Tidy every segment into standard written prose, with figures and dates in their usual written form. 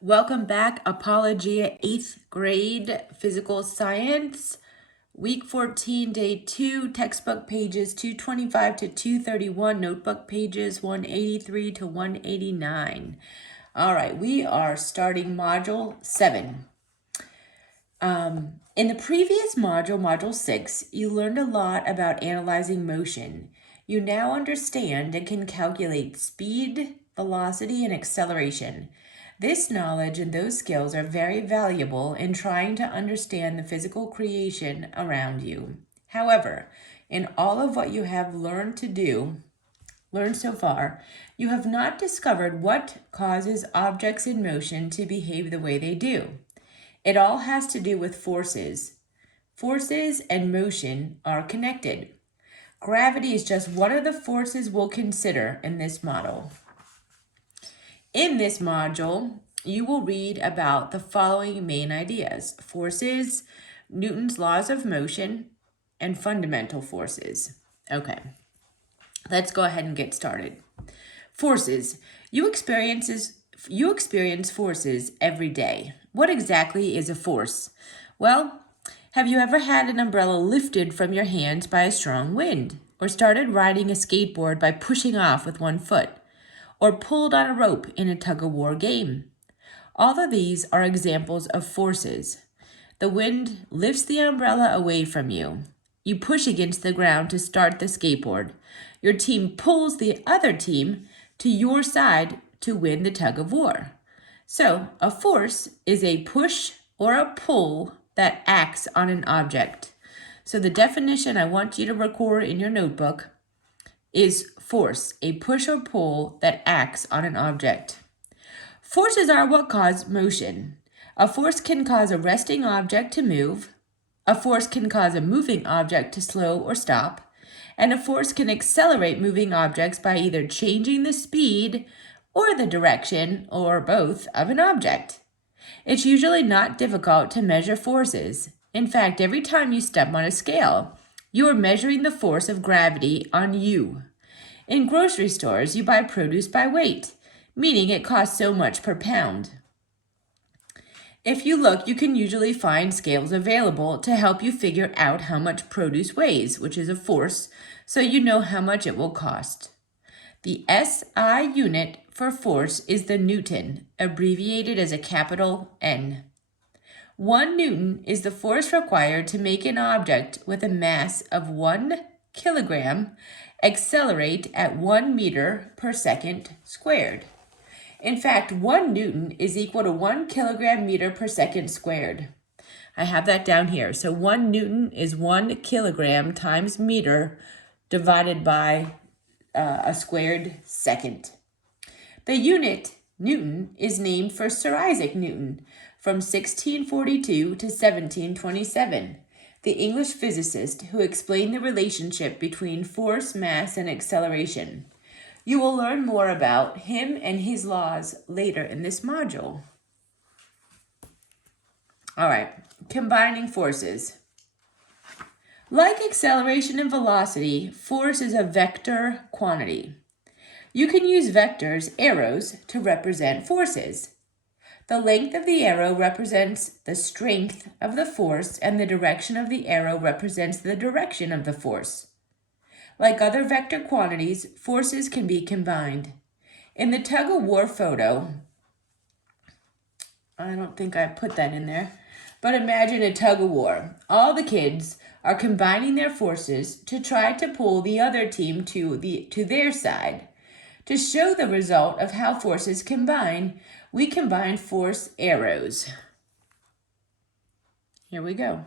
Welcome back, Apologia 8th grade physical science, week 14, day 2, textbook pages 225 to 231, notebook pages 183 to 189. All right, we are starting module 7. In the previous module, module 6, you learned a lot about analyzing motion. You now understand and can calculate speed, velocity, and acceleration. This knowledge and those skills are very valuable in trying to understand the physical creation around you. However, in all of what you have learned so far, you have not discovered what causes objects in motion to behave the way they do. It all has to do with forces. Forces and motion are connected. Gravity is just one of the forces we'll consider in this model. In this module, you will read about the following main ideas: forces, Newton's laws of motion, and fundamental forces. Okay, let's go ahead and get started. Forces. You experience forces every day. What exactly is a force? Well, have you ever had an umbrella lifted from your hands by a strong wind? Or started riding a skateboard by pushing off with one foot? Or pulled on a rope in a tug-of-war game? All of these are examples of forces. The wind lifts the umbrella away from you. You push against the ground to start the skateboard. Your team pulls the other team to your side to win the tug-of-war. So, a force is a push or a pull that acts on an object. So the definition I want you to record in your notebook is force, a push or pull that acts on an object. Forces are what cause motion. A force can cause a resting object to move. A force can cause a moving object to slow or stop. And a force can accelerate moving objects by either changing the speed or the direction, or both, of an object. It's usually not difficult to measure forces. In fact, every time you step on a scale, you are measuring the force of gravity on you. In grocery stores, you buy produce by weight, meaning it costs so much per pound. If you look, you can usually find scales available to help you figure out how much produce weighs, which is a force, so you know how much it will cost. The SI unit for force is the Newton, abbreviated as a capital N. 1 Newton is the force required to make an object with a mass of 1 kilogram accelerate at 1 meter per second squared. In fact, 1 Newton is equal to 1 kilogram meter per second squared. I have that down here. So 1 Newton is 1 kilogram times meter divided by a squared second. The unit, Newton, is named for Sir Isaac Newton from 1642 to 1727, the English physicist who explained the relationship between force, mass, and acceleration. You will learn more about him and his laws later in this module. All right, combining forces. Like acceleration and velocity, force is a vector quantity. You can use vectors, arrows, to represent forces. The length of the arrow represents the strength of the force, and the direction of the arrow represents the direction of the force. Like other vector quantities, forces can be combined. In the tug-of-war photo, I don't think I put that in there, but imagine a tug-of-war. All the kids are combining their forces to try to pull the other team to their side. To show the result of how forces combine, we combine force arrows. Here we go.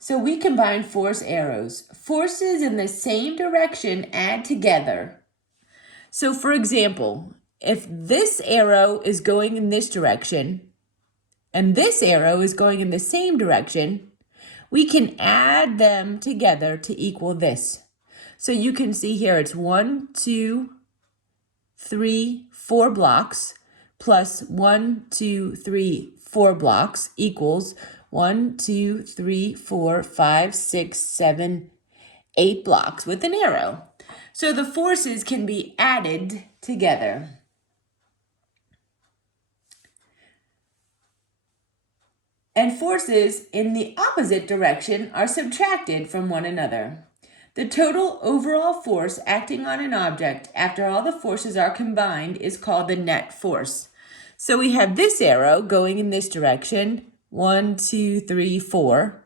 So we combine force arrows. Forces in the same direction add together. So for example, if this arrow is going in this direction, and this arrow is going in the same direction, we can add them together to equal this. So you can see here it's 1, 2, 3, 4 blocks plus 1, 2, 3, 4 blocks equals 1, 2, 3, 4, 5, 6, 7, 8 blocks with an arrow. So the forces can be added together. and forces in the opposite direction are subtracted from one another. The total overall force acting on an object after all the forces are combined is called the net force. So we have this arrow going in this direction, 1, 2, 3, 4,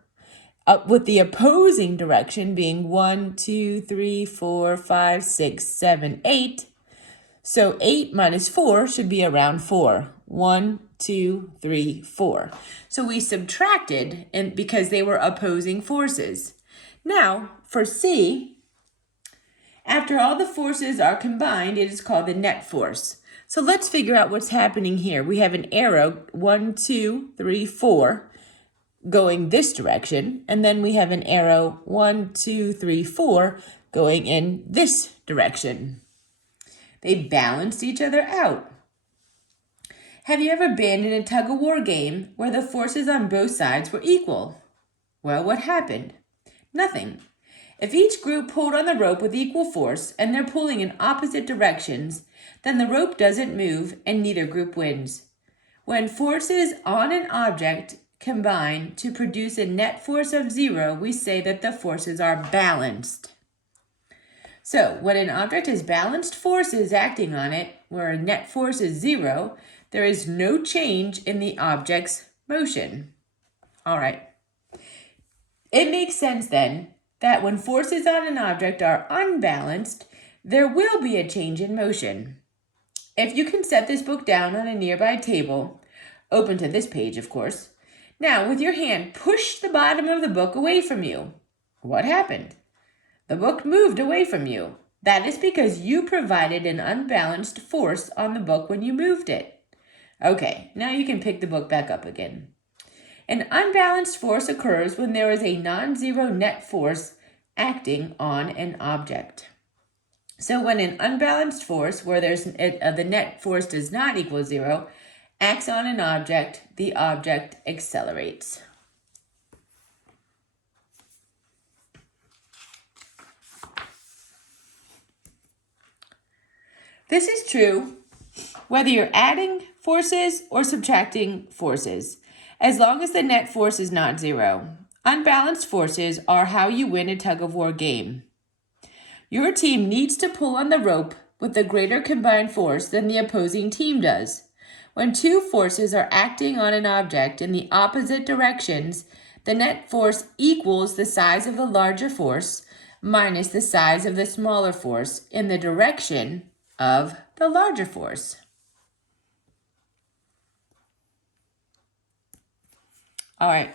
with the opposing direction being 1, 2, 3, 4, 5, 6, 7, 8. So 8 minus 4 should be around 4. 1, 2, 3, 4. So we subtracted because they were opposing forces. Now, for C, after all the forces are combined, it is called the net force. So let's figure out what's happening here. We have an arrow, 1, 2, 3, 4, going this direction. And then we have an arrow, 1, 2, 3, 4, going in this direction. They balanced each other out. Have you ever been in a tug-of-war game where the forces on both sides were equal? Well, what happened? Nothing. If each group pulled on the rope with equal force and they're pulling in opposite directions, then the rope doesn't move and neither group wins. When forces on an object combine to produce a net force of 0, we say that the forces are balanced. So when an object has balanced forces acting on it, where a net force is 0, there is no change in the object's motion. All right. It makes sense then that when forces on an object are unbalanced, there will be a change in motion. If you can set this book down on a nearby table, open to this page, of course. Now, with your hand, push the bottom of the book away from you. What happened? The book moved away from you. That is because you provided an unbalanced force on the book when you moved it. Okay, now you can pick the book back up again. An unbalanced force occurs when there is a non-zero net force acting on an object. So when an unbalanced force, where the net force does not equal 0, acts on an object, the object accelerates. This is true whether you're adding forces or subtracting forces, as long as the net force is not 0. Unbalanced forces are how you win a tug-of-war game. Your team needs to pull on the rope with a greater combined force than the opposing team does. When two forces are acting on an object in the opposite directions, the net force equals the size of the larger force minus the size of the smaller force in the direction of the larger force. All right,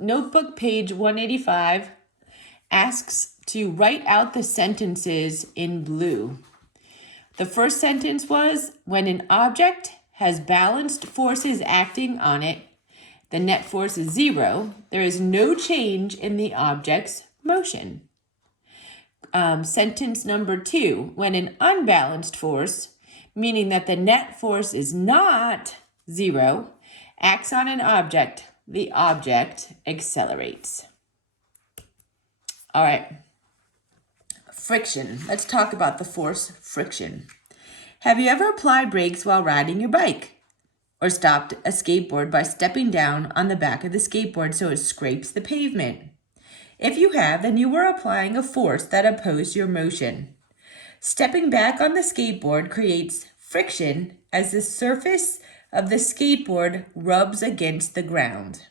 notebook page 185 asks to write out the sentences in blue. The first sentence was, when an object has balanced forces acting on it, the net force is 0. There is no change in the object's motion. Sentence number 2, when an unbalanced force, meaning that the net force is not 0, acts on an object, the object accelerates. All right. Friction. Let's talk about the force friction. Have you ever applied brakes while riding your bike? Or stopped a skateboard by stepping down on the back of the skateboard so it scrapes the pavement? If you have, then you were applying a force that opposed your motion. Stepping back on the skateboard creates friction as the surface of the skateboard rubs against the ground.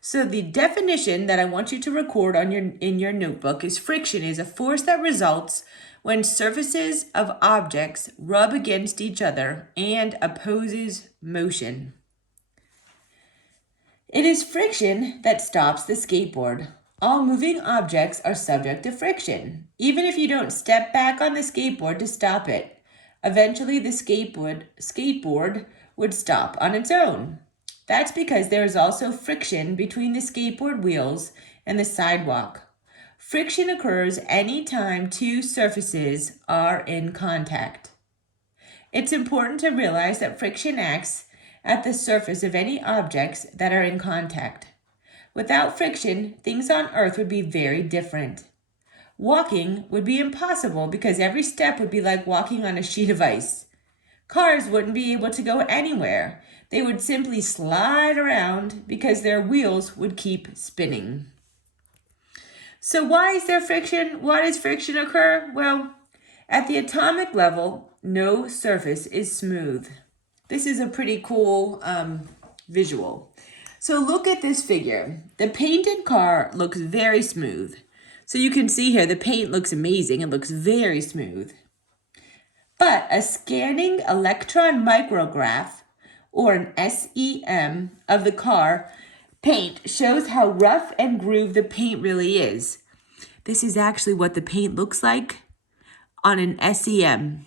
So the definition that I want you to record in your notebook is friction is a force that results when surfaces of objects rub against each other and opposes motion. It is friction that stops the skateboard. All moving objects are subject to friction, even if you don't step back on the skateboard to stop it. Eventually, the skateboard would stop on its own. That's because there is also friction between the skateboard wheels and the sidewalk. Friction occurs anytime two surfaces are in contact. It's important to realize that friction acts at the surface of any objects that are in contact. Without friction, things on Earth would be very different. Walking would be impossible because every step would be like walking on a sheet of ice. Cars wouldn't be able to go anywhere. They would simply slide around because their wheels would keep spinning. So why is there friction? Why does friction occur? Well, at the atomic level, no surface is smooth. This is a pretty cool visual. So look at this figure. The painted car looks very smooth. So you can see here the paint looks amazing. It looks very smooth. But a scanning electron micrograph, or an SEM, of the car paint shows how rough and grooved the paint really is. This is actually what the paint looks like on an SEM,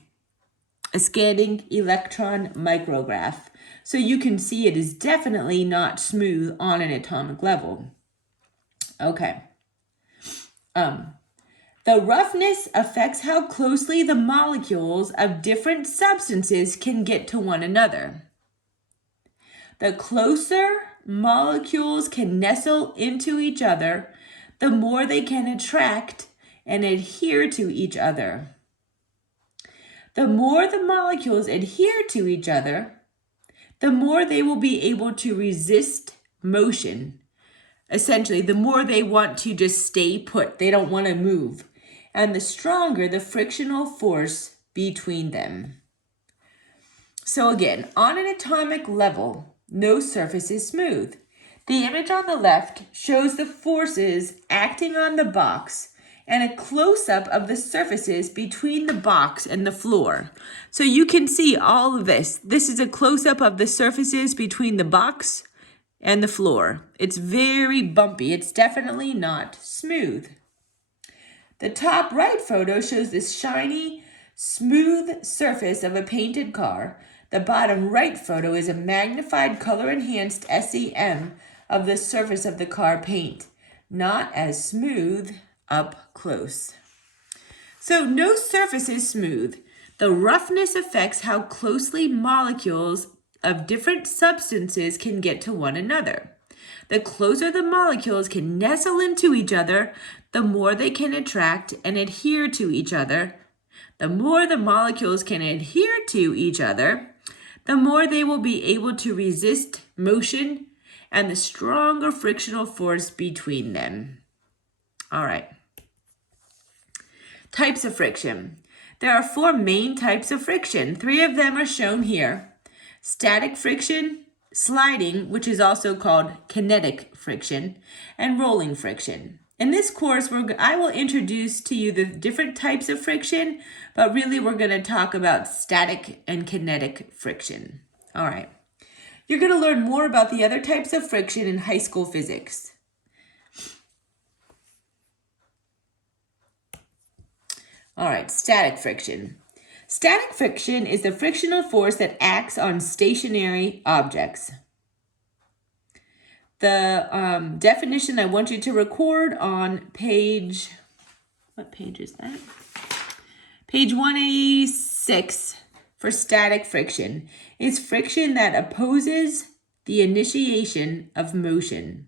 a scanning electron micrograph. So you can see it is definitely not smooth on an atomic level. Okay. The roughness affects how closely the molecules of different substances can get to one another. The closer molecules can nestle into each other, the more they can attract and adhere to each other. The more the molecules adhere to each other, the more they will be able to resist motion. Essentially, the more they want to just stay put. They don't want to move. And the stronger the frictional force between them. So again, on an atomic level, no surface is smooth. The image on the left shows the forces acting on the box and a close-up of the surfaces between the box and the floor. So you can see all of this. This is a close-up of the surfaces between the box and the floor. It's very bumpy. It's definitely not smooth. The top right photo shows this shiny, smooth surface of a painted car. The bottom right photo is a magnified color-enhanced SEM of the surface of the car paint. Not as smooth up close. So no surface is smooth. The roughness affects how closely molecules of different substances can get to one another. The closer the molecules can nestle into each other, the more they can attract and adhere to each other. The more the molecules can adhere to each other, the more they will be able to resist motion and the stronger frictional force between them. All right. Types of friction. There are 4 main types of friction. 3 of them are shown here. Static friction, sliding, which is also called kinetic friction, and rolling friction. In this course, I will introduce to you the different types of friction, but really we're going to talk about static and kinetic friction. All right. You're going to learn more about the other types of friction in high school physics. All right, static friction. Static friction is the frictional force that acts on stationary objects. The definition I want you to record on page, what page is that? Page 186 for static friction is friction that opposes the initiation of motion.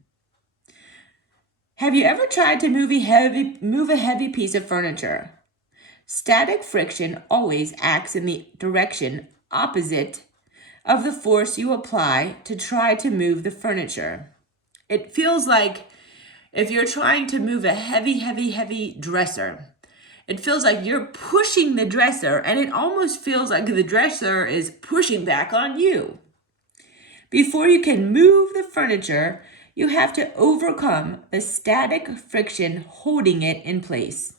Have you ever tried to move a heavy piece of furniture? Static friction always acts in the direction opposite of the force you apply to try to move the furniture. It feels like if you're trying to move a heavy dresser, it feels like you're pushing the dresser and it almost feels like the dresser is pushing back on you. Before you can move the furniture, you have to overcome the static friction holding it in place.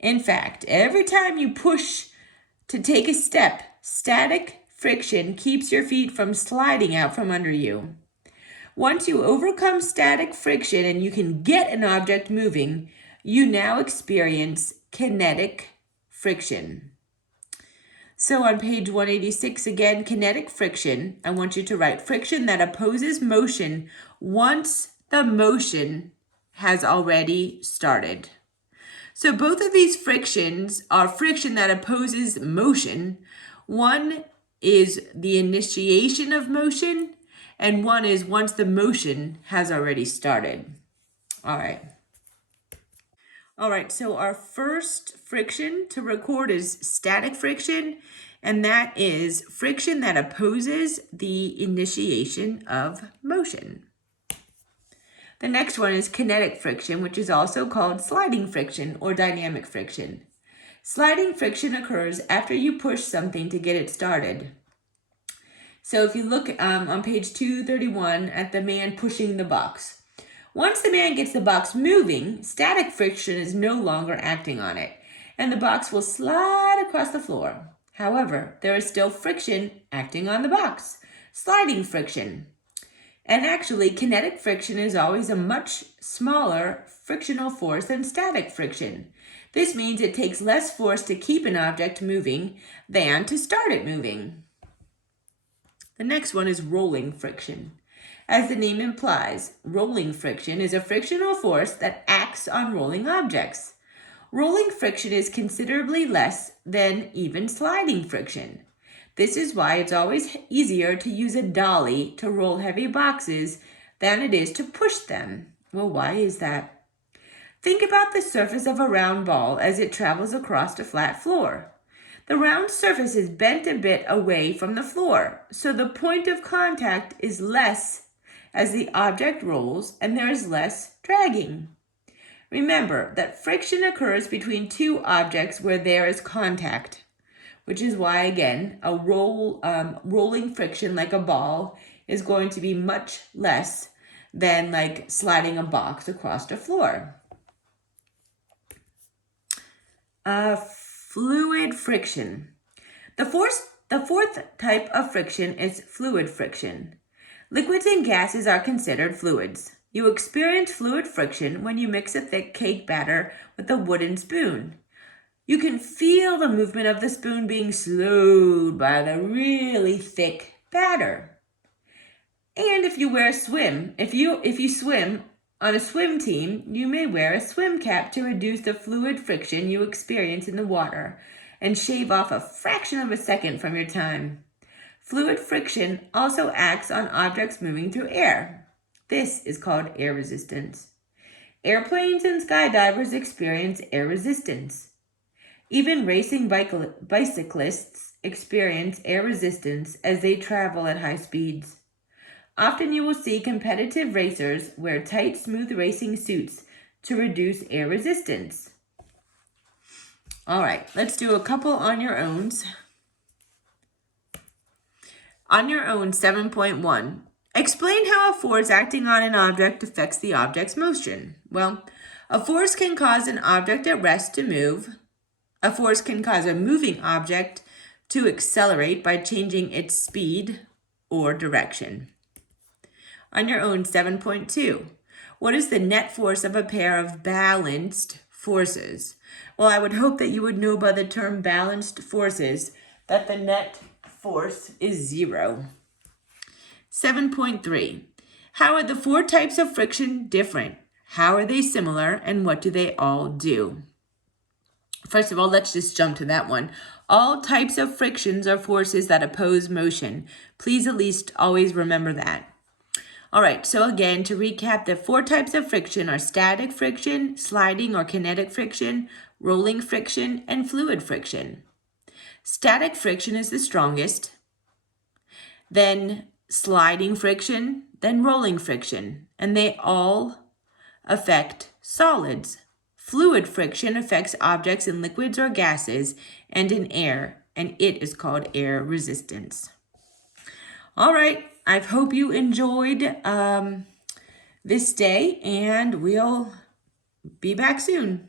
In fact, every time you push to take a step, static friction keeps your feet from sliding out from under you. Once you overcome static friction and you can get an object moving, you now experience kinetic friction. So on page 186, again, kinetic friction, I want you to write friction that opposes motion once the motion has already started. So both of these frictions are friction that opposes motion. One is the initiation of motion, and one is once the motion has already started. All right, so our first friction to record is static friction, and that is friction that opposes the initiation of motion. The next one is kinetic friction, which is also called sliding friction or dynamic friction. Sliding friction occurs after you push something to get it started. So if you look on page 231 at the man pushing the box. Once the man gets the box moving, static friction is no longer acting on it, and the box will slide across the floor. However, there is still friction acting on the box, sliding friction. And actually, kinetic friction is always a much smaller frictional force than static friction. This means it takes less force to keep an object moving than to start it moving. The next one is rolling friction. As the name implies, rolling friction is a frictional force that acts on rolling objects. Rolling friction is considerably less than even sliding friction. This is why it's always easier to use a dolly to roll heavy boxes than it is to push them. Well, why is that? Think about the surface of a round ball as it travels across a flat floor. The round surface is bent a bit away from the floor, so the point of contact is less as the object rolls and there is less dragging. Remember that friction occurs between two objects where there is contact, which is why, again, a rolling friction like a ball is going to be much less than like sliding a box across the floor. Fluid friction. The fourth type of friction is fluid friction. Liquids and gases are considered fluids. You experience fluid friction when you mix a thick cake batter with a wooden spoon. You can feel the movement of the spoon being slowed by the really thick batter. And if you swim on a swim team, you may wear a swim cap to reduce the fluid friction you experience in the water and shave off a fraction of a second from your time. Fluid friction also acts on objects moving through air. This is called air resistance. Airplanes and skydivers experience air resistance. Even racing bicyclists experience air resistance as they travel at high speeds. Often you will see competitive racers wear tight, smooth racing suits to reduce air resistance. All right, let's do a couple on your owns. On your own, 7.1. Explain how a force acting on an object affects the object's motion. Well, a force can cause an object at rest to move. A force can cause a moving object to accelerate by changing its speed or direction. On your own, 7.2. What is the net force of a pair of balanced forces? Well, I would hope that you would know by the term balanced forces that the net force is 0. 7.3. How are the four types of friction different? How are they similar, and what do they all do? First of all, let's just jump to that one. All types of frictions are forces that oppose motion. Please at least always remember that. All right, so again, to recap, the four types of friction are static friction, sliding or kinetic friction, rolling friction, and fluid friction. Static friction is the strongest, then sliding friction, then rolling friction, and they all affect solids. Fluid friction affects objects in liquids or gases and in air, and it is called air resistance. All right, I hope you enjoyed this day, and we'll be back soon.